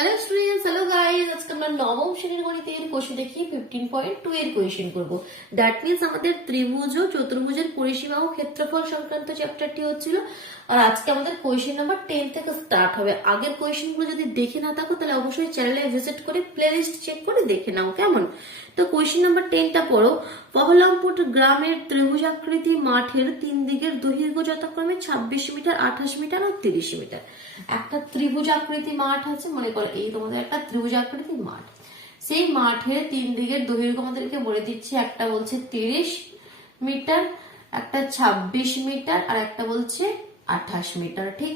Hello students, hello guys. আজকে আমরা নবম শ্রেণীর গণিতের কোশ্চেন দেখি 15.2 এর কোশ্চেন করব। দ্যাট মিন্স আমাদের ত্রিভুজ ও চতুর্ভুজের পরিসীমা ও ক্ষেত্রফল সংক্রান্ত চ্যাপ্টারটি হচ্ছিল। আর আজকে আমাদের কোশ্চেন নাম্বার 10 থেকে স্টার্ট হবে। আগের কোশ্চেনগুলো যদি দেখে না থাকো তাহলে অবশ্যই চ্যানেলে ভিজিট করে প্লেলিস্ট চেক করে দেখে নাও, কেমন? তো কোশ্চেন নাম্বার 10টা পড়ো। পহলামপুর গ্রামের ত্রিভুজাকৃতি মাঠের তিন দিকের দৈর্ঘ্য যথাক্রমে 26 মিটার, 28 মিটার আর 30 মিটার। একটা ত্রিভুজাকৃতি মাঠ আছে, মনে করো এই তোমাদের একটা ত্রিভুজাকৃতি মাঠ। সেই মাঠের তিন দিকের দৈর্ঘ্য আমাদেরকে বলে দিচ্ছে, একটা বলছে 30 মিটার, একটা 26 মিটার আর একটা বলছে 28 মিটার। ঠিক,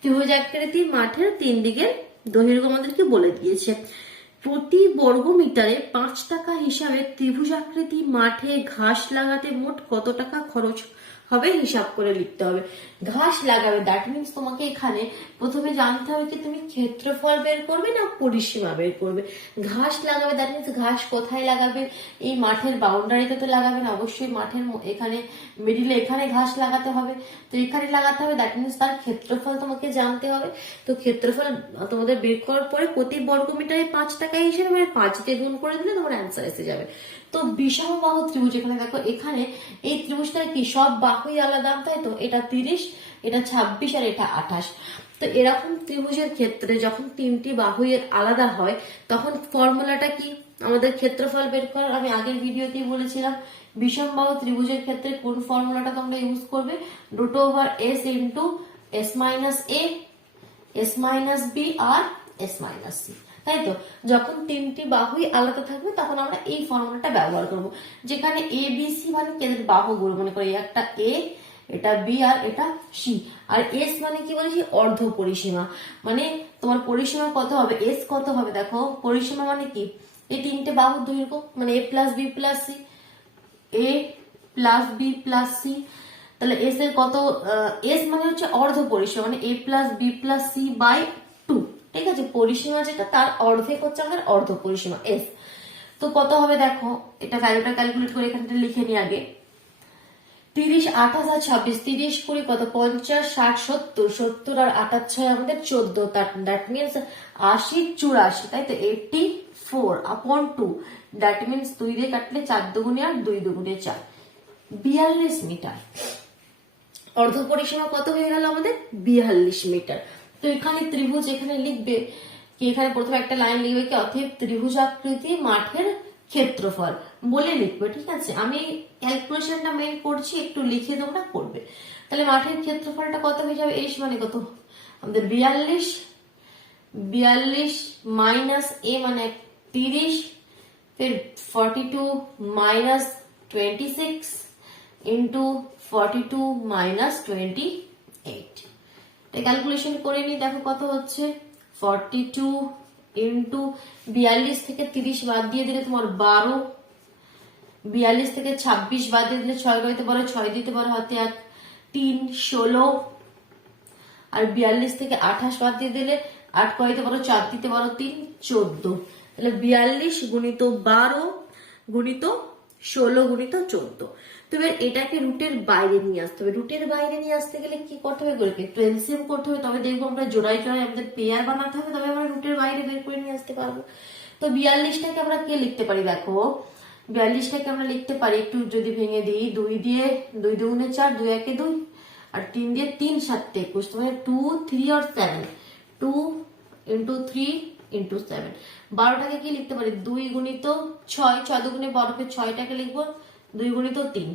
ত্রিভুজাকৃতি মাঠের তিন দিকের দৈর্ঘ্য আমাদেরকে বলে দিয়েছে। প্রতি বর্গ মিটারে 5 টাকা হিসাবে ত্রিভুজাকৃতি মাঠে ঘাস লাগাতে মোট কত টাকা খরচ হবে হিসাব করে লিখতে হবে। ঘাস লাগাবে, দ্যাট মিন্স তোমাকে এখানে প্রথমে জানতে হবে যে তুমি ক্ষেত্রফল বের করবে না পরিসীমা বের করবে। ঘাস লাগাবে, দ্যাট মিন্স ঘাস কোথায় লাগাবে? এই মাঠের বাউন্ডারিতে তো লাগাবে না, অবশ্যই মাঠের এখানে মিডিলে এখানে ঘাস লাগাতে হবে। তো এখানে লাগাতে হবে, দ্যাট মিন্স তার ক্ষেত্রফল তোমাকে জানতে হবে। তো ক্ষেত্রফল তোমাদের বের করার পরে প্রতি বর্গ মিটারে 5 টাকা হিসেবে মানে 5 দিয়ে গুণ করে দিলে তোমার অ্যান্সার এসে যাবে। তো বিষমবাহু ত্রিভুজ, এখানে দেখো এখানে এই ত্রিভুজটা কি সব বাহুই আলাদা, তাই তো? এটা 30, এটা 26 আর এটা 28। তো এরকম ত্রিভুজের ক্ষেত্রে যখন তিনটি বাহুই আলাদা হয় তখন ফর্মুলাটা কি আমাদের ক্ষেত্রফল বের করার? আমি আগের ভিডিওতেই বলেছিলাম বিষমবাহু ত্রিভুজের ক্ষেত্রে কোন ফর্মুলাটা তোমরা ইউজ করবে? √s into s minus a, s minus b আর s মাইনাস c, তাই তো? যখন তিনটি বাহুই আলাদা থাকবে তখন আমরা এই ফর্মুলাটা ব্যবহার করব। যেখানে এ বি সি মানে কেন্দ্রের বাহুগুলো, মনে করো একটা এ, এটা বি আর এটা সি। আর এস মানে কি বলেছি? অর্ধ পরিসীমা। মানে তোমার পরিসীমা কত হবে, এস কত হবে? দেখো পরিসীমা মানে কি? এই তিনটে বাহুর দৈর্ঘ্য, মানে A plus B plus C, A plus B plus C. তাহলে এস এর কত? এস মানে হচ্ছে অর্ধ পরিসীমা, মানে A plus B plus C by 2। ঠিক আছে, পরিসীমা যেটা তার অর্ধেক হচ্ছে আমাদের অর্ধ পরিসীমা এস। তো কত হবে দেখো, এটা ভ্যালুটা ক্যালকুলেট করে এখানটা লিখে নি আগে। 30, 28 আর 26, 30 20 কত? 50, 60, 70, 70 আর 8 6 আমাদের 14। দ্যাট মিনস 80 84, তাই তো? 84/2, দ্যাট মিনস 2 দিয়ে কাটলে 4 দুগুণে 8, 2 দুগুণে 4, 42 মিটার। অর্ধ পরিসীমা কত হয়ে গেল আমাদের? 42 মিটার। তো এখানে ত্রিভুজ এখানে লিখবে কি, এখানে প্রথমে একটা লাইন লিখবে কি, অতএব ত্রিভুজাকৃতি মাঠের ক্ষেত্রফল বলে লিখবে। ঠিক আছে, আমি ক্যালকুলেশনটা মেন করছি, একটু লিখে তোমরা করবে। তাহলে মাঠের ক্ষেত্রফলটা কত হয়ে যাবে? এস মানে কত আমাদের? 42 মাইনাস এ মানে 30, फिर 42 माइनस 26 इंटू 42 माइनस 28। ক্যালকুলেশন করে নি, দেখো কত হচ্ছে? 42 ইন্টু 42 থেকে 30 বাদ দিয়ে দিলে তোমার 12, 42 থেকে 26 বাদ দিয়ে দিলে 6 করতে পারো, 6 দিতে পারো হাতে 1, 3 16, আর 42 থেকে 28 বাদ দিয়ে দিলে 8 করতে পারো, 4 দিতে পারো 3 14। তাহলে 42 গুণিত 12 গুণিত 16 গুণিত 14। তো এবার এটাকে রুটের বাইরে নিয়ে আসতে হবে। রুটের বাইরে নিয়ে আসতে গেলে কি করতে হবে? একটু এলসিএম করতে হবে, তবে দেখবো আমরা জোড়ায় জোড়ায় আমাদের পেয়ার বানাতে হবে, তবে আমরা রুটের বাইরে বের করে নিয়ে আসতে পারবো। তো 42টাকে আমরা কে লিখতে পারি? দেখো 42টাকে আমরা লিখতে পারি, একটু যদি ভেঙে দিই, 2 দিয়ে 2 দুগুণে 4, 2 একে 2 আর 3 দিয়ে 3 7 21, মানে 2 3 और 7, 2 इंटू 3 इंटू 7। 12টাকে কি লিখতে পারি? 2 গুণিত 6, 6 দুগুণে 12, 6টাকে লিখবো 2 গুণিত 3।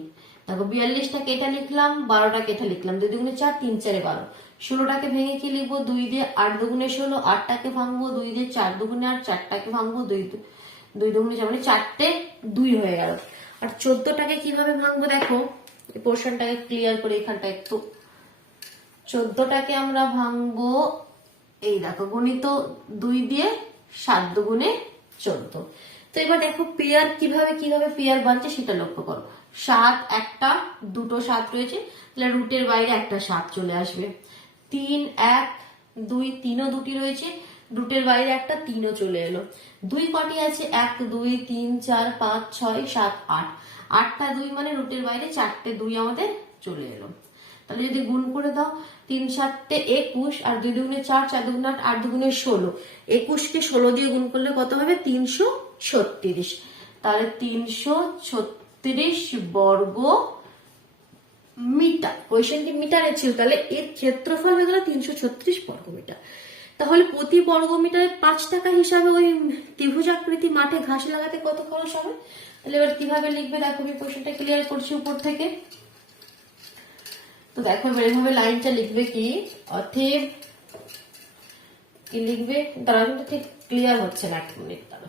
দেখো 42টাকে এটা লিখলাম, 12টাকে এটা লিখলাম, 2 দুগুণে 4, 3 4 12। 16টাকে ভেঙে কি লিখবো? 2 দিয়ে 8 দুগুণে 16, 8টাকে ভাঙবো 2 দিয়ে, 4 দুগুণে 8, 4টাকে ভাঙবো 2 দুগুণে 4, মানে 4টে 2 হয়ে গেল। আর 14টাকে কিভাবে ভাঙবো দেখো, এই পোর্শনটাকে ক্লিয়ার করে এখানটা একটু। 14টাকে আমরা ভাঙবো, এই দেখো গণিত 2 দিয়ে 7 দুগুণে 14। তো এবার দেখো পেয়ার কিভাবে পেয়ার বানছে সেটা লক্ষ্য করো। 7 একটা, দুটো 7 রয়েছে, তাহলে রুটের বাইরে একটা 7 চলে আসবে। 3 1 2, 3ও দুটি রয়েছে, রুটের বাইরে একটা 3ও চলে এলো। 2 কটি আছে? 1 2 3 4 5 6 7 8, 8টা 2 মানে রুটের বাইরে 4টে 2 আমাদের চলে এলো। তাহলে যদি গুণ করে দাও 3 7 21 আর 2 দুগুণে 4, 4 দুগুণে 8, 8 দুগুণে 16, 21 কে 16 দিয়ে গুণ করলে কত হবে 336। তাহলে 336 বর্গ মিটার, কোয়েশ্চেনটি মিটারে ছিল, তাহলে এর ক্ষেত্রফল হয়ে গেল 336 বর্গ মিটার। তাহলে প্রতি বর্গ মিটারে 5 টাকা হিসাবে ওই ত্রিভুজাকৃতি মাঠে ঘাস লাগাতে কত খরচ হবে? তাহলে এবার কিভাবে লিখবে দেখো, আমি কোয়েশ্চেনটা ক্লিয়ার করছি উপর থেকে। তো দেখো এবার এইভাবে লাইনটা লিখবে কি, অতএব কি লিখবে, তারা কিন্তু ঠিক ক্লিয়ার হচ্ছে না, 1 মিনিট তারা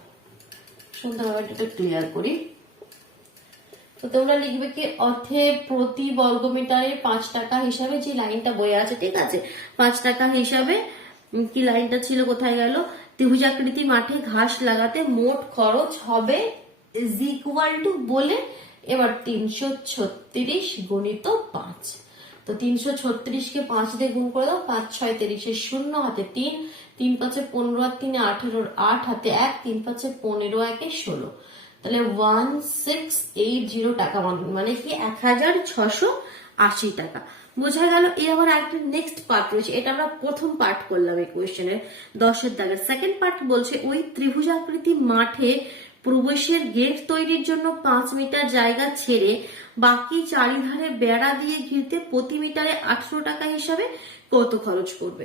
সুন্দরভাবে এটা ক্লিয়ার করি। তো তোমরা লিখবে কি, অতএব প্রতি বর্গ মিটারে 5 টাকা হিসাবে, যে লাইনটা বয়ে আছে ঠিক আছে, 5 টাকা হিসাবে কি লাইনটা ছিল, কোথায় গেল, ত্রিভুজাকৃতি মাঠে ঘাস লাগাতে মোট খরচ হবে ইজ ইকুয়াল টু বলে এবার 336 গুণিত 5। তো 336 কে 5 দিয়ে গুণ করে দাও, 5 6 30, 0 হাতে 3, 3 5 15 আর 3 18, 8 হাতে 1, 3 5 15, 1 16, তাহলে 1680 টাকা, মানে কি 1680 টাকা। বোঝা গেল। এই আবার একটা নেক্সট পার্ট রয়েছে, এটা আমরা প্রথম পার্ট করলাম এই কোয়েশ্চেনের 10 দাগের। সেকেন্ড পার্ট বলছে ওই ত্রিভুজাকৃতি মাঠে প্রবেশের গেট তৈরির জন্য 5 মিটার জায়গা ছেড়ে বাকি চারিধারে বেড়া দিয়ে ঘিরতে প্রতি মিটারে 18 টাকা হিসাবে কত খরচ করবে।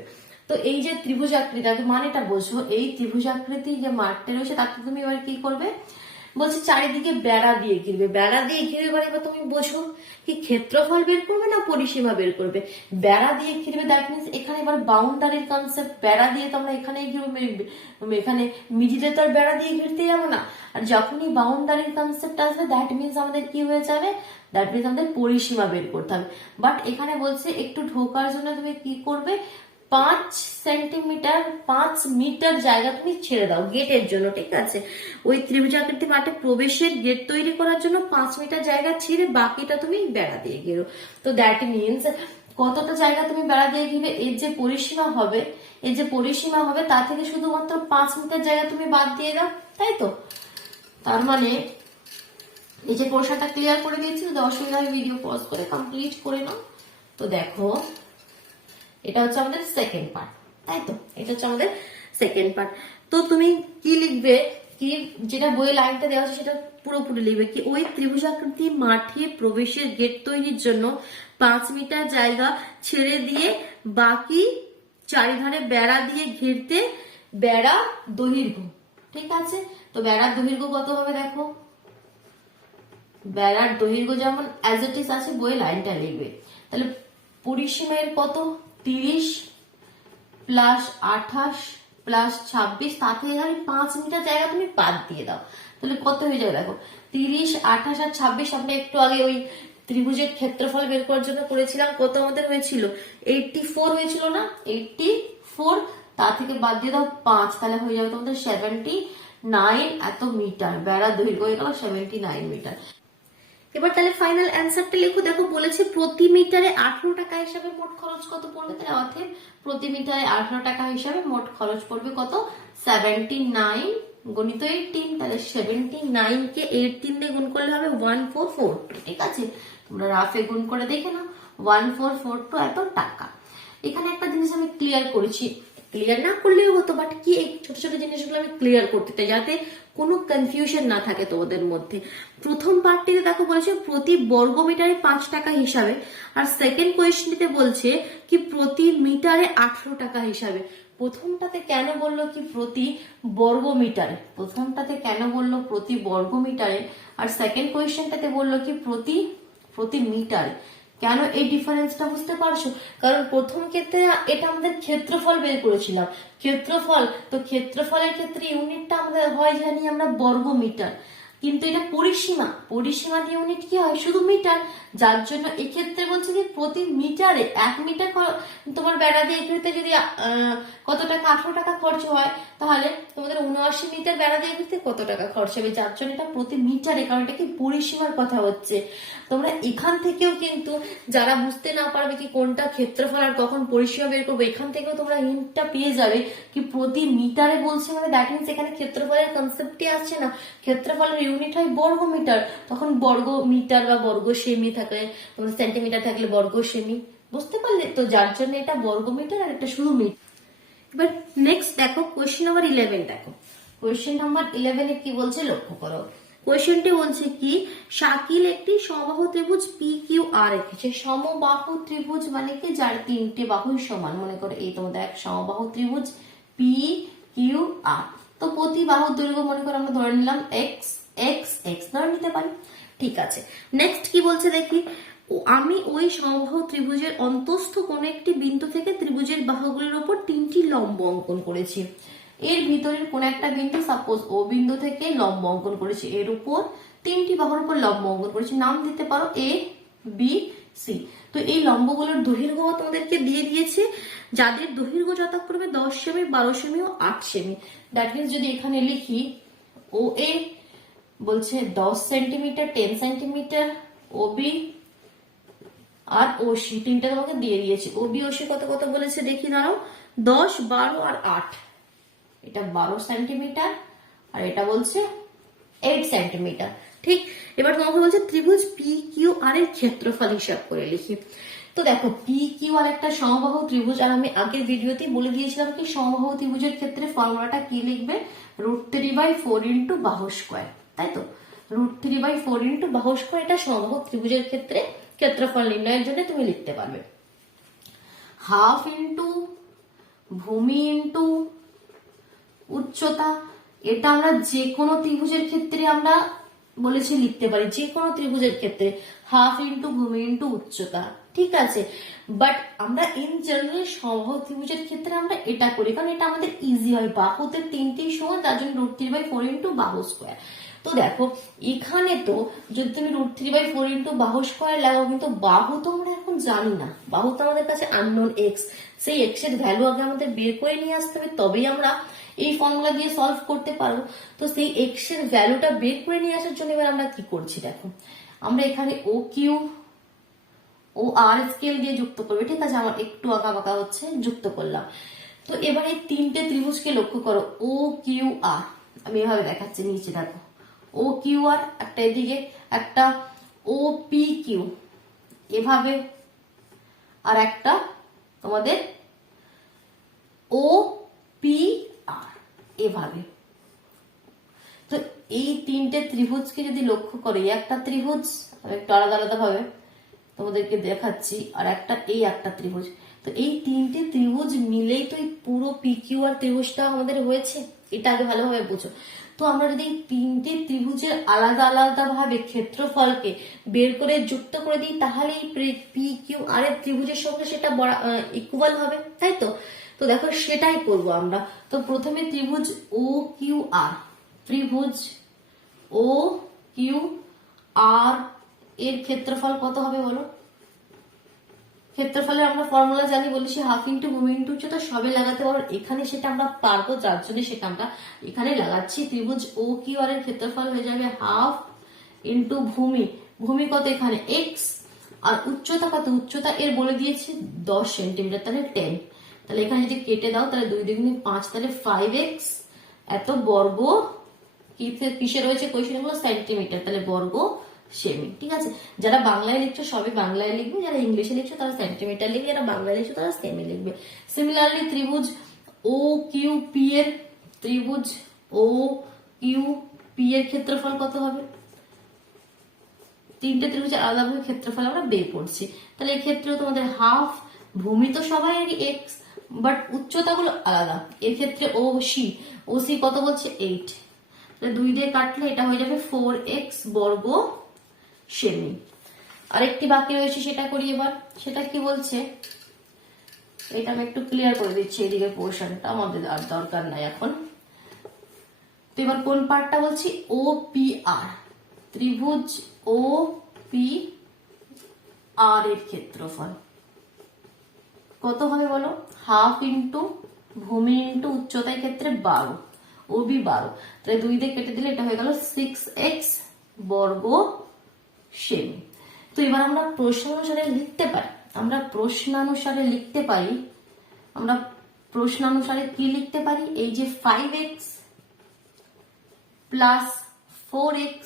তো এই যে ত্রিভুজাকৃতি, আগে মানেটা বোঝো, এই ত্রিভুজাকৃতি যে মাঠটা রয়েছে তাকে তুমি এবার কি করবে, বলছে চারিদিকে বেড়া দিয়ে ঘিরবে, বেড়া দিয়ে ঘিরে এবার তুমি বোঝো কি ক্ষেত্রফল বের করবে না পরিসীমা বের করবে। বেড়া দিয়ে ঘিরবে, দ্যাট মিনস এখানে এবার বাউন্ডারির কনসেপ্ট, বেড়া দিয়ে তো আমরা এখানে এখানে মিডিলে তো আর বেড়া দিয়ে ঘিরতে যাবো না, আর যখনই বাউন্ডারির কনসেপ্ট আসবে দ্যাট মিনস আমাদের কি হয়ে যাবে, দ্যাট মিনস আমাদের পরিসীমা বের করতে হবে। বাট এখানে বলছে একটু ঢোকার জন্য তুমি কি করবে, 5 সেন্টিমিটার 5 মিটার জায়গা তুমি ছেড়ে দাও গেটের জন্য, ঠিক আছে। ওই ত্রিভুজাকৃতি মাঠে প্রবেশের গেট তৈরি করার জন্য 5 মিটার জায়গা ছেড়ে বাকিটা তুমি বেড়া দিয়ে ঘিরো। তো দ্যাট মিনস কতটা জায়গা তুমি বেড়া দিয়ে ঘিরবে, এর যে পরিসীমা হবে, এর যে পরিসীমা হবে তা থেকে শুধুমাত্র 5 মিটার জায়গা তুমি বাদ দিয়ে দাও, তাই তো। তার মানে এই যে প্রশ্নটা ক্লিয়ার করে দিয়েছি, যদি অসুবিধা হয় ভিডিও পজ করে কমপ্লিট করে নাও। তো দেখো এটা হচ্ছে আমাদের সেকেন্ড পার্ট, তাই তো, এটা হচ্ছে আমাদের সেকেন্ড পার্ট। তো তুমি কি লিখবে, কি যেটা বইয়ে লাইনটা দেওয়া আছে সেটা পুরোপুরি লিখবে কি, ওই ত্রিভুজাকৃতি মাঠে প্রবেশের গেট তৈরির জন্য 5 মিটার জায়গা ছেড়ে দিয়ে বাকি চারিধারে বেড়া দিয়ে ঘিরতে বেড়া দৈর্ঘ্য, ঠিক আছে। তো বেড়ার দৈর্ঘ্য কত হবে দেখো, বেড়ার দৈর্ঘ্য যেমন অ্যাজ ইট ইজ আছে বইয়ে লাইনটা লিখবে। তাহলে পরিসীমার কত, 30 প্লাস 28 প্লাস 26, তাতে এখানে 5 মিটার জায়গা তুমি বাদ দিয়ে দাও, তাহলে কত হয়ে যাবে দেখো, 30 28 আর 26 আমরা একটু আগে ওই ত্রিভুজের ক্ষেত্রফল বের করার জন্য করেছিলাম, কত আমাদের হয়েছিল 84 হয়েছিল না, 84, তা থেকে বাদ দিয়ে দাও 5, তাহলে হয়ে যাবে তোমাদের 79 এত মিটার, বেড়া দৈর্ঘ্য হয়ে গেল 79 মিটার। এবার তাহলে ফাইনাল অ্যান্সারটা লিখো। দেখো বলেছে প্রতি মিটারে 18 টাকা হিসাবে মোট খরচ কত পড়বে, তাহলে অর্থাৎ প্রতি মিটারে 18 টাকা হিসাবে মোট খরচ পড়বে কত, 79 গণিত 18, তাহলে 79 কে 18 দিয়ে গুণ করলে হবে 1442, ঠিক আছে। তোমরা রাফে গুণ করে দেখে নাও, 1442 এত টাকা। এখানে একটা জিনিস আমি ক্লিয়ার করেছি, ক্লিয়ার না করলেও হতো, বাট কি এই ছোট ছোট জিনিসগুলো আমি ক্লিয়ার করতে চাই যাতে কোনো কনফিউশন না থাকে তোমাদের মধ্যে। প্রথম পার্টটিতে দেখো বলেছে প্রতি বর্গ মিটারে 5 টাকা হিসাবে, আর সেকেন্ড কোয়েশ্চনটিতে বলছে কি প্রতি মিটারে 18 টাকা হিসাবে। প্রথমটাতে কেন বললো কি প্রতি বর্গ মিটারে, প্রথমটাতে কেন বললো প্রতি বর্গ মিটারে, আর সেকেন্ড কোয়েশ্চনটাতে বললো কি প্রতি মিটারে। কেন এই ডিফারেন্সটা বুঝতে পারছো, কারণ প্রথম ক্ষেত্রে এটা আমাদের ক্ষেত্রফল বের করেছিলাম, ক্ষেত্রফল, তো ক্ষেত্রফলের ক্ষেত্রে ইউনিটটা আমাদের হয় জানি আমরা বর্গ মিটার, কিন্তু এটা পরিসীমা, পরিসীমার ইউনিট কি হয় শুধু মিটার, যার জন্য এক্ষেত্রে বলছে যে প্রতি মিটারে 1 মিটার তোমার বেড়া দিয়ে ঘিরতে যদি কত টাকা 18 টাকা খরচ হয়, তাহলে তোমাদের 79 মিটার বেড়া দিয়ে ঘিরতে কত টাকা খরচ হবে, যার জন্য এটা প্রতি মিটারে, কারণ এটা কি পরিসীমার কথা হচ্ছে। তোমরা এখান থেকেও কিন্তু যারা বুঝতে না পারবে কি কোনটা ক্ষেত্রফল আর কখন পরিসীমা বের করবে, এখান থেকেও তোমরা হিন্টটা পেয়ে যাবে কি প্রতি মিটারে বলছে মানে দ্যাট মিনস এখানে ক্ষেত্রফলের কনসেপ্টই আসছে না, ক্ষেত্রফলের ইউনিট হয় বর্গ মিটার, তখন বর্গ মিটার বা বর্গ সেমি থাকলে, তোমার সেন্টিমিটার থাকলে বর্গ সেমি, বুঝতে পারলে তো, যার জন্য এটা বর্গমিটার আর এটা শুধু মিটার। এবার নেক্সট দেখো কোয়েশ্চেন নাম্বার 11 দেখো। কোয়েশ্চেন নাম্বার 11 কি বলছে লক্ষ্য করো। কোয়েশ্চেনটি বলছে কি, শাকিল একটি সমবাহু ত্রিভুজ পি কিউ আর রেখেছে। সমবাহু ত্রিভুজ মানে কি, যার তিনটে বাহুই সমান। মনে করো এই তোমাদের এক সমবাহু ত্রিভুজ পি কিউ আর। তো প্রতি বাহুর দৈর্ঘ্য মনে করো আমরা ধরে নিলাম এক্স এক্স এক্স ধরে নিতে পারি। ঠিক আছে, নেক্সট কি বলছে দেখি, আমি ওই সমবাহু ত্রিভুজের অন্তঃস্থ কোন একটি বিন্দু থেকে ত্রিভুজের বাহুগুলির উপর তিনটি লম্ব অঙ্কন করেছি। এর ভিতরের কোন একটা বিন্দু, সাপোজ ও বিন্দু থেকে লম্ব অঙ্কন করেছি, এর উপর তিনটি বাহুর উপর লম্ব অঙ্কন করেছি, নাম দিতে পারো এ বি সি। তো এই লম্বগুলোর দৈর্ঘ্য তোমাদেরকে দিয়ে দিয়েছে, যাদের দৈর্ঘ্য যথাক্রমে 10 সেমি 12 সেমি ও 8 সেমি। দ্যাট মিনস যদি এখানে লিখি ও এ বলছে 10 সেন্টিমিটার 10 সেন্টিমিটার, ও বি আর ওসি তিনটা তোমাকে দিয়ে দিয়েছে। ওবি ওসি কত কত বলেছে দেখি দাঁড়াও, 10 12 আর 8, এটা 12 সেন্টিমিটার আর এটা বলছে 8 সেন্টিমিটার। ঠিক, এবার তোমাকে বলছে ত্রিভুজ পি কিউ আর এর ক্ষেত্রফল হিসাব করে লিখি। তো দেখো পি কিউ আর একটা সমবাহু ত্রিভুজ, আর আমি আগের ভিডিওতে বলে দিয়েছিলাম কি সমবাহু ত্রিভুজের ক্ষেত্রে ফর্মুলাটা কি লিখবে, √3/4 ইন্টু বাহু স্কোয়ার, তাই তো। √3/4 ইন্টু বাহু স্কোয়ার, এটা সমবাহু ত্রিভুজের ক্ষেত্রে ক্ষেত্রফল নির্ণয়ের জন্য তুমি লিখতে পারবে। হাফ ইন্টু ভূমি ইন্টু উচ্চতা, এটা আমরা যে কোনো ত্রিভুজের ক্ষেত্রে আমরা বলেছি লিখতে পারি, যে কোনো ত্রিভুজের ক্ষেত্রে হাফ ইন্টু ভূমি ইন্টু উচ্চতা। ঠিক আছে, বাট আমরা ইন জেনারেল সমবাহু ত্রিভুজের ক্ষেত্রে আমরা এটা করি, কারণ এটা আমাদের ইজি হয়, বাহুতে তিনটেই সমান, তার জন্য √3/4 ইন্টু বাহু স্কোয়ার। তো দেখো এখানে তো যদি তুমি √3/4 ইন্টু বাহু স্কোয়ার লাগাও, কিন্তু বাহু তো আমরা এখন জানি না, বাহু তো আমাদের কাছে আননোন এক্স, সেই এক্স এর ভ্যালু আগে আমাদের বের করে নিয়ে আসতে হবে, তবেই আমরা এই ফর্মুলা দিয়ে সলভ করতে পারবো। তো সেই এক্স এর ভ্যালুটা বের করে নিয়ে আসার জন্য এবার আমরা কি করছি দেখো, আমরা এখানে ও কিউ ও আর স্কেল দিয়ে যুক্ত করবে। ঠিক আছে, আমার একটু আঁকা বাঁকা হচ্ছে, যুক্ত করলাম। তো এবার এই তিনটে ত্রিভুজকে লক্ষ্য করো, ও কিউ আর, আমি এভাবে দেখাচ্ছি, নিচে দেখো ও কিউ আর একটা, এদিকে একটা ও পি কিউ এভাবে, আর একটা তোমাদের ও পি আর এভাবে। তো এই তিনটে ত্রিভুজকে যদি লক্ষ্য করি, একটা ত্রিভুজ একটু আলাদা আলাদা ভাবে তোমাদেরকে দেখাচ্ছি, আর একটা এই একটা ত্রিভুজ। তো এই তিনটে ত্রিভুজ মিলেই তো এই পুরো পি কিউ আর ত্রিভুজটা আমাদের হয়েছে, এটা আগে ভালোভাবে বুঝো। তো আমরা যদি এই তিনটে ত্রিভুজের আলাদা আলাদা ভাবে ক্ষেত্রফলকে বের করে যুক্ত করে দিই, তাহলে এই পি কিউ আর এর ত্রিভুজের সঙ্গে সেটা ইকুয়াল হবে, তাই তো। তো দেখো সেটাই করব আমরা। তো প্রথমে ত্রিভুজ ও কিউ আর, ত্রিভুজ ও কিউ আর এর ক্ষেত্রফল কত হবে বলো। ক্ষেত্রফলের আমরা ফর্মুলা জানি, বলেছি হাফ ইন্টু ভূমি ইন্টু উচ্চতা, সবে লাগাতে পারো, এখানে সেটা আমরা পারবো, যার জন্য সেটা আমরা এখানে লাগাচ্ছি। ত্রিভুজ ও কিউ আর এর ক্ষেত্রফল হয়ে যাবে হাফ ইন্টু ভূমি, ভূমি কত এখানে এক্স, আর উচ্চতা কত, উচ্চতা এর বলে দিয়েছি 10 সেন্টিমিটার, তাহলে 10। তাহলে এখানে যদি কেটে দাও তাহলে 2 2 5, তাহলে 5x এত বর্গ কিসে রয়েছে কোয়েশ্চেন গুলো, সেন্টিমিটার, তাহলে বর্গ সেমি। ঠিক আছে, যারা বাংলায় লিখছো সবই বাংলায় লিখবে, যারা ইংলিশে লিখছো তারা সেন্টিমিটার লিখবে, যারা বাংলায় লিখছো তারা সেমি লিখবে। সিমিলারলি ত্রিভুজ ও কিউ পি এর, ত্রিভুজ ও কিউ পি এর ক্ষেত্রফল কত হবে, তিনটে ত্রিভুজের আলাদাভাবে ক্ষেত্রফল আমরা বের করছি। তাহলে এই ক্ষেত্রেও তোমাদের হাফ, ভূমি তো সবাই এক্স, বাট উচ্চতা গুলো আলাদা। এর ক্ষেত্রে ও সি কত বলছে 8, তাহলে 2 দিয়ে কাটলে এটা হয়ে যাবে 4x বর্গ সেমি। আরেকটি বাকি রয়েছে, সেটা করি এবার। সেটা কি বলছে, এটা আমি একটু ক্লিয়ার করে দিচ্ছি, এদিকে পোর্শনটা আমাদের আর দরকার নাই এখন। তো এবার কোন পার্টটা বলছি, ও পি আর, ত্রিভুজ ও পি আর এর ক্ষেত্রফল কত হবে বলো, হাফ ইন্টু ভূমি ইন্টু উচ্চতার ক্ষেত্রে 12, ও বি 12, তাহলে 2 দিয়ে কেটে দিলে এটা হয়ে গেল 6x বর্গ সেমি। তো এবার আমরা প্রশ্নানুসারে লিখতে পারি, আমরা প্রশ্নানুসারে কি লিখতে পারি, এই যে 5x plus 4x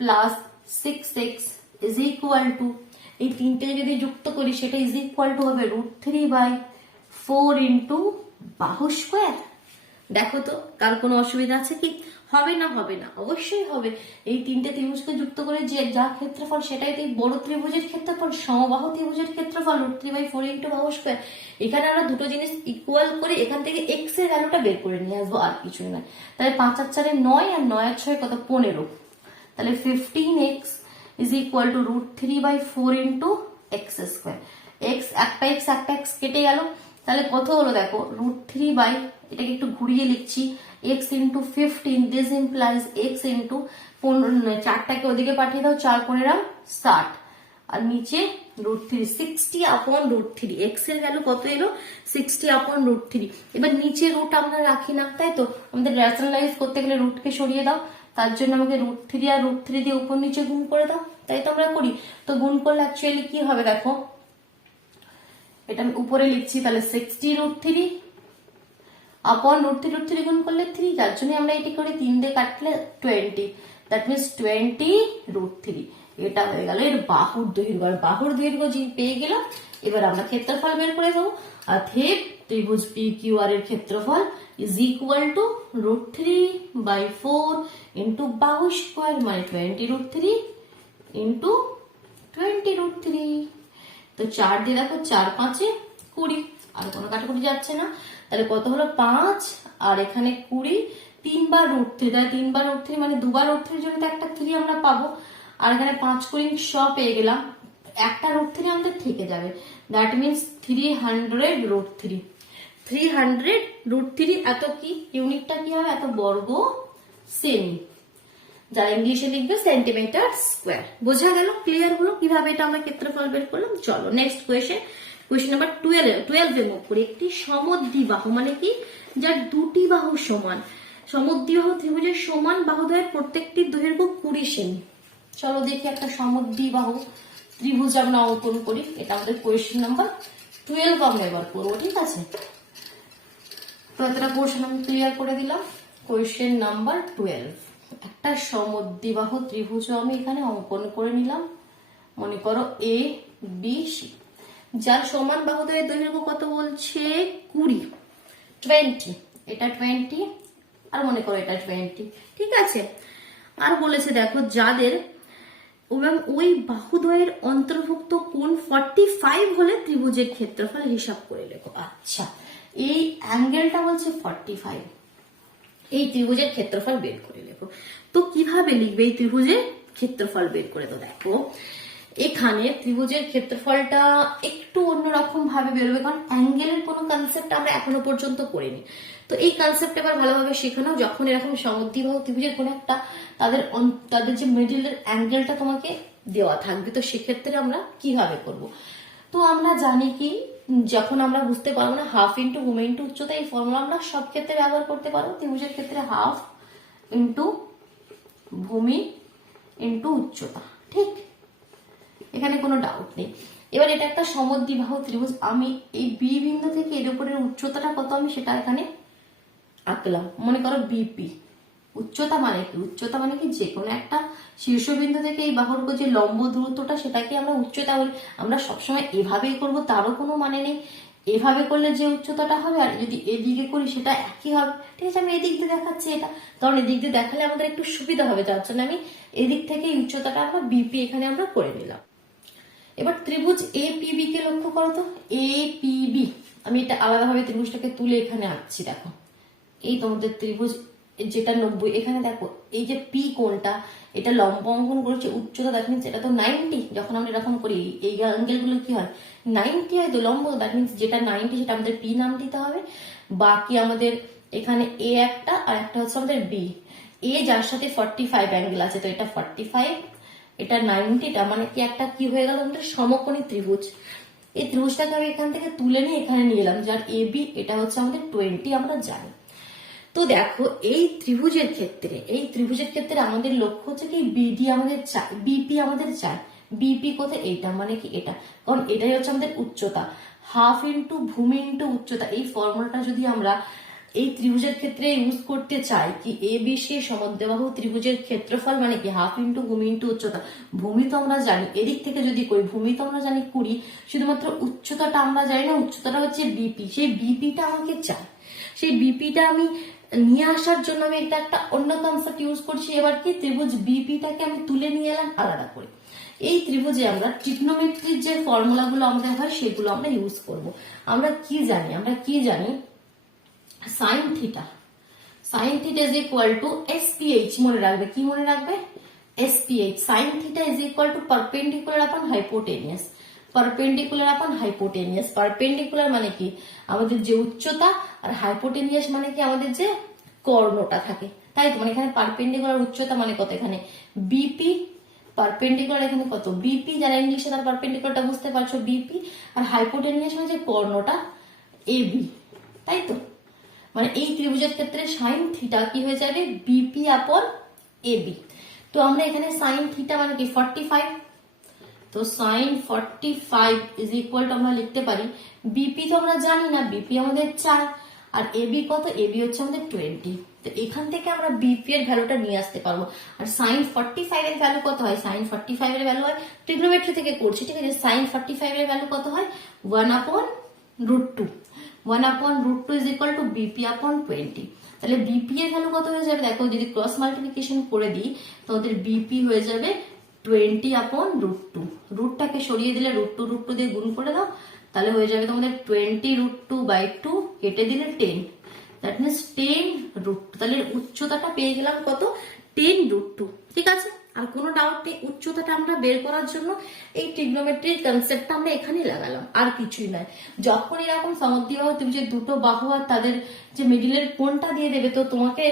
plus 6x is equal to, এই তিনটে যদি যুক্ত করি সেটা ইজ ইকুয়াল টু হবে √3/4 ইন্টু বাহু স্কোয়ার। দেখো তো কার কোনো অসুবিধা আছে কি? হবে না? হবে না, অবশ্যই হবে। এই তিনটে ত্রিভুজকে যুক্ত করে যে যা ক্ষেত্রফল সেটাই তো বড় ত্রিভুজের ক্ষেত্রফল, সমবাহু ত্রিভুজের ক্ষেত্রফল √3/4 ইন্টু বাহু স্কোয়ার। এখানে আমরা দুটো জিনিস ইকুয়াল করে এখান থেকে এক্স এর ভ্যালুটা বের করে নিয়ে আসবো, আর কিছুই নয়। তাহলে 5 আর 4 9 আর 9 আর 6 কত 15। তাহলে 15x is equal to √3/4 into x square. X একটা এক্স কেটে গেল, তাহলে কত হলো দেখো √3 এটাকে একটু ঘুরিয়ে লিখছি x into 15, this implies x into 4টাকে ওদিকে পাঠিয়ে দাও, 4 15 60 আর নিচে √3 60/√3। এক্স এর ভ্যালু কত এলো 60/√3। এবার নিচে রুট আমরা রাখি না, তাই তো আমাদের রেশনালাইজ করতে গেলে রুটকে সরিয়ে দাও, তার জন্য আমাকে √3 আর √3 দিয়ে উপর নিচে গুণ করে দাও, তাই তো আমরা করি। তো গুণ করলে অ্যাকচুয়ালি কি হবে দেখো, এটা আমি উপরে লিখছি, তাহলে 60√3/√3 গুণ করলে 3, যার জন্য আমরা এটি করি 3 দিয়ে কাটলে 20, দ্যাট মিনস 20√3। এটা হয়ে গেল এর বাহুর দৈর্ঘ্য। আর বাহুর দৈর্ঘ্য যে পেয়ে গেলাম, এবার আমরা ক্ষেত্রফল বের করে দেবো। অতএব ত্রিভুজ PQR এর ক্ষেত্রফল ইজ ইকুয়াল টু √3/4 ইন্টু বাহু স্কোয়ার মানে 20√3 ইন্টু 20√3। তো 4 দিয়ে দেখো 4 5 20, আর কোনো কাটাকুটি যাচ্ছে না। তাহলে কত হলো 5 আর এখানে 20, 3 বার √3, তাহলে 3 বার √3 মানে 2 বার √3 জন্য তো একটা 3 আমরা পাবো। আর এখানে 5 20 সব পেয়ে গেলাম, একটা √3 আমাদের থেকে যাবে, দ্যাট মিনস 300√3। 300√3 এত কি ইউনিটটা কি হবে, এত বর্গ সেমি, যারা ইংলিশে লিখবে সেন্টিমিটার স্কোয়ার। বোঝা গেল? ক্লিয়ার হলো কিভাবে এটা আমরা ক্ষেত্রফল বের করলাম। চলো নেক্সট কোয়েশ্চেন নাম্বার 12 মুভ করি। একটি সমদ্বিবাহু মানে কি, যার দুটি বাহু সমান, সমদ্বিবাহু ত্রিভুজের সমান বাহুদ্বয়ের প্রত্যেকটির দৈর্ঘ্য 20 সেমি। চলো দেখি একটা সমদ্বিবাহু ত্রিভুজ আমরা অঙ্কন করি। এটা আমাদের কোয়েশ্চেন নাম্বার 12 আমরা এবার করবো, ঠিক আছে? তো এতটা কোয়েশ্চেন আমি ক্লিয়ার করে দিলাম। কোয়েশ্চেন নাম্বার 12, একটা সমদ্বিবাহু ত্রিভুজ আমি এখানে অঙ্কন করে নিলাম। মনে করো ABC, যার সমান বাহুদ্বয়ের দৈর্ঘ্য কত বলছে 20, এটা 20 আর মনে করো এটা 20, ঠিক আছে? আর বলেছে দেখো যাদের ওই বাহুদ্বয়ের অন্তর্ভুক্ত কোণ 45 হলে ত্রিভুজের ক্ষেত্রফল হিসাব করে লেখো। আচ্ছা, এই অ্যাঙ্গেলটা বলছে 45, এই ত্রিভুজের ক্ষেত্রফল বের করে লেখো। তো কিভাবে লিখবে এই ত্রিভুজের ক্ষেত্রফল বের করে? তো দেখো এখানে ত্রিভুজের ক্ষেত্রফলটা একটু অন্যরকম ভাবে বেরোবে, কারণ অ্যাঙ্গেলের কোনো কনসেপ্ট আমরা এখনো পর্যন্ত করিনি। তো এই কনসেপ্ট এবার ভালোভাবে শেখানো, যখন এরকম সমদ্বিবাহু ত্রিভুজের কোনো একটা তাদের যে মিডলের অ্যাঙ্গেলটা তোমাকে দেওয়া থাকবে, তো সেক্ষেত্রে আমরা কিভাবে করব? তো আমরা জানি কি, যখন আমরা বুঝতে পারবো না হাফ ইন্টু ভূমি ইন্টু উচ্চতা, এই ফর্মুলা আমরা সব ক্ষেত্রে ব্যবহার করতে পারবো। ত্রিভুজের ক্ষেত্রে হাফ ইন্টু ভূমি ইন্টু উচ্চতা, ঠিক? এখানে কোনো ডাউট নেই। এবার এটা একটা সমদ্বিবাহু ত্রিভুজ, আমি এই বি বিন্দু থেকে এর উপরের উচ্চতাটা কত আমি সেটা এখানে আঁকলাম। মনে করো বিপি। উচ্চতা মানে কি, উচ্চতা মানে কি যে কোনো একটা শীর্ষবিন্দু থেকে এই বাহুর যে লম্ব দূরত্বটা সেটাকে আমরা উচ্চতা বলি। আমরা সবসময় এভাবেই করব তারও কোনো মানে নেই, এভাবে করলে যে উচ্চতাটা হবে আর যদি এদিকে করি সেটা একই হবে, ঠিক আছে? আমি এদিক দিয়ে দেখাচ্ছি এটা, কারণ এদিক দিয়ে দেখালে আমাদের একটু সুবিধা হবে, যার জন্য আমি এদিক থেকে উচ্চতাটা আমরা বিপি এখানে আমরা করে নিলাম। এবার ত্রিভুজ APB কে লক্ষ্য করো তো, APB আমি এটা আলাদাভাবে ত্রিভুজটাকে তুলে এখানে আঁকছি। দেখো এই তোমাদের ত্রিভুজ যেটা 90, এখানে দেখো এই যে পি কোণটা, এটা লম্ব অঙ্কন করেছে, উচ্চতা দ্যাট মিনস এটা তো 90। যখন আমরা এরকম করি এই অ্যাঙ্গেল গুলো কি হয় 90 হয়, তো লম্ব দ্যাট মিনস যেটা 90 সেটা আমাদের পি নাম দিতে হবে। বাকি আমাদের এখানে এ একটা আর একটা হচ্ছে আমাদের বি। এ যার সাথে 45 অ্যাঙ্গেল আছে, তো এটা 45, এটা 90টা মানে কি একটা কি হয়ে গেল আমাদের সমকোণী ত্রিভুজ। এই ত্রিভুজটাকে আমি এখান থেকে তুলে নিয়ে এখানে নিয়ে এলাম, যার AB এটা হচ্ছে আমাদের 20 আমরা জানি। তো দেখো এই ত্রিভুজের ক্ষেত্রে আমাদের লক্ষ্য হচ্ছে কি বিডি আমাদের চাই, বিপি আমাদের চাই। বিপি কোথায়, এইটা মানে কি এটা, কারণ এটাই হচ্ছে আমাদের উচ্চতা। হাফ ইন্টু ভূমি ইন্টু উচ্চতা, এই ফর্মুলাটা যদি আমরা এই ত্রিভুজের ক্ষেত্রে ইউজ করতে চাই কি ABC সমদ্বিবাহু ত্রিভুজের ক্ষেত্রফল মানে কি হাফ ইন্টু ভূমি ইন্টু উচ্চতা। ভূমি তো আমরা জানি, এদিক থেকে যদি করি ভূমি তো আমরা জানি 20, শুধুমাত্র উচ্চতাটা আমরা জানি না, উচ্চতাটা হচ্ছে বিপি। সেই বিপিটা আমাকে চাই, সেই বিপিটা আমি নিয়ে আসার জন্য আমি এটা একটা অন্য কনসেপ্ট ইউজ করছি। এবার কি ত্রিভুজ বিপিটাকে আমি তুলে নিয়ে এলাম আলাদা করে। এই ত্রিভুজে আমরা ট্রিগনোমেট্রির যে ফর্মুলাগুলো আমাদের হয় সেগুলো আমরা ইউজ করব। আমরা কি জানি sine theta is equal to SPH, মনে রাখবে, কি মনে রাখবে? SPH, sine theta is equal to perpendicular আপন হাইপোটেনিয়াস। পারপেন্ডিকুলার মানে কি আমাদের যে উচ্চতা, আর হাইপোটেনিয়াস মানে কি আমাদের যে কর্ণটা থাকে, তাই তো? মানে এখানে পারপেন্ডিকুলার উচ্চতা মানে কত, এখানে বিপি, পারপেন্ডিকুলার এখানে কত বিপি, যারা ইংলিশে তার পারপেন্ডিকুলারটা বুঝতে পারছো বিপি, আর হাইপোটেনিয়াস মানে যে কর্ণটা এবি, তাই তো? মানে এই ত্রিভুজের ক্ষেত্রে সাইন থিটা কি হয়ে যাবে? বিপি আপন এবি। তো আমরা এখানে সাইন থিটা মানে কি 45, তো সাইন 45 ইজ ইকুয়াল টু আমরা লিখতে পারি বিপি তো আমরা জানি না, বিপি আমাদের 4, আর এবি কত? এবি হচ্ছে আমাদের 20। তো এখান থেকে আমরা বিপি এর ভ্যালুটা নিয়ে আসতে পারবো। আর সাইন 45 এর ভ্যালু কত হয়? সাইন 45 এর ভ্যালু হয়, ট্রিগনোমেট্রি থেকে করছি, ঠিক আছে? সাইন 45 এর ভ্যালু কত হয়? 1/√2। 1/√2 ইজ ইকুয়াল টু বিপি আপন 20। তাহলে বিপি এর ভ্যালু কত হয়ে যাবে? দেখো যদি ক্রস মাল্টিপ্লিকেশন করে দিই তো আমাদের বিপি হয়ে যাবে 20/√2। রুটটাকে সরিয়ে দিলে √2 দিয়ে গুণ করে দাও, তাহলে হয়ে যাবে তোমাদের 20√2/2, কেটে দিলে 10, দ্যাট মিনস 10√2। তাহলে উচ্চতাটা পেয়ে গেলাম কত? 10√2। ঠিক আছে, আর কোনো ডাউট নেই। উচ্চতাটা আমরা বের করার জন্য এই ট্রিগনোমেট্রির কনসেপ্টটা আমরা এখানেই লাগালাম, আর কিছুই নয়। যখন এরকম সমদ্বিবাহু ত্রিভুজের দুটো বাহু আর তাদের যে মিডিলের কোণটা দিয়ে দেবে, তো তোমাকে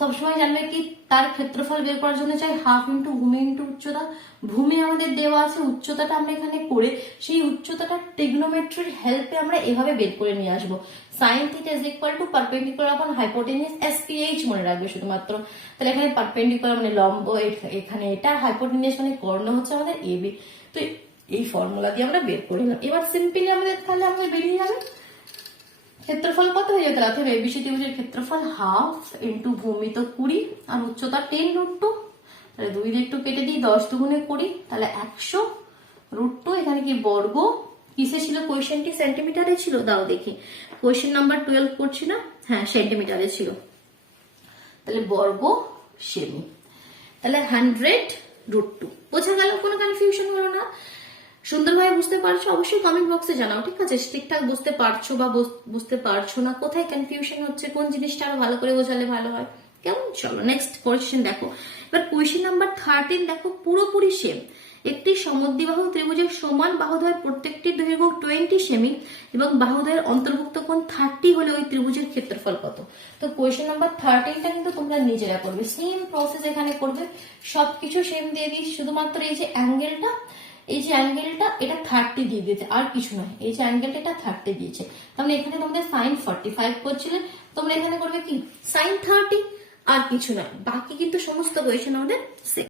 সবসময় জানবে কি তার ক্ষেত্রফল বের করার জন্য চাই হাফ ইন্টু ভূমি ইন্টু উচ্চতা। ভূমি আমাদের দেওয়া আছে, উচ্চতাটা আমরা এখানে করে সেই উচ্চতাটা ট্রিগনোমেট্রির হেল্পে আমরা এভাবে বের করে নিয়ে আসবো। Sine theta is equal to perpendicular আপন হাইপোটেনিয়াস, SPH মনে রাখবে শুধুমাত্র। তাহলে এখানে পারপেন্ডিকুলার মানে লম্ব, এখানে এটা, হাইপোটেনিয়াস মানে কর্ণ হচ্ছে আমাদের এবি। তো এই ফর্মুলা দিয়ে আমরা বের করে নিলাম। এবার সিম্পলি আমাদের তাহলে আমাদের বেরিয়ে যাবে ক্ষেত্রফল কত হয়ে যেত? অর্থাৎ ABC ত্রিভুজের ক্ষেত্রফল হাফ ইন্টু ভূমি তো 20 আর উচ্চতা 10√2, তাহলে 2 দিয়ে একটু কেটে দিই, 10 দুগুণে 20, তাহলে 100√2। এখানে কি বর্গ, কিসে ছিল কোয়েশ্চেনটি? সেন্টিমিটারে ছিল। দাও দেখি, কোয়েশ্চেন নাম্বার 12 করছি না? হ্যাঁ, সেন্টিমিটারে ছিল। তাহলে বর্গ সেমি, তাহলে 100√2। বোঝা গেল? কোনো কনফিউশন হলো না? সুন্দরভাবে বুঝতে পারছো? অবশ্যই কমেন্ট বক্সে জানাও, ঠিক আছে? ঠিকঠাক বুঝতে পারছো বা বুঝতে পারছো না, কোথায় কনফিউশন হচ্ছে, কোন জিনিসটা আরো ভালো করে বোঝালে ভালো হয়, কেমন? চলো নেক্সট কোয়েশ্চেন দেখো। এবার কোয়েশ্চেন নাম্বার 13 দেখো, পুরোপুরি সেম। একটি সমদ্বিবাহু ত্রিভুজের সমান বাহুদ্বয়ের প্রত্যেকটির দৈর্ঘ্য 20 সেমি এবং বাহুদ্বয়ের অন্তর্ভুক্ত কোণ 30 হলে ওই ত্রিভুজের ক্ষেত্রফল কত? তো কোয়েশ্চেন নাম্বার 13টা কিন্তু তোমরা নিজেরা করবে, সেম প্রসেস এখানে করবে, সবকিছু সেম দিয়ে দিই, শুধুমাত্র এই যে অ্যাঙ্গেলটা এটা 30 দিয়ে দিয়েছে, আর কিছু নয়। এই যে অ্যাঙ্গেলটা এটা 30 দিয়েছে, তাহলে এখানে তোমাদের সাইন 45 করছিলে, তোমরা এখানে করবে কি সাইন 30, আর কিছু নয়। বাকি কিন্তু সমস্ত কোয়েশ্চেন আমাদের সেম।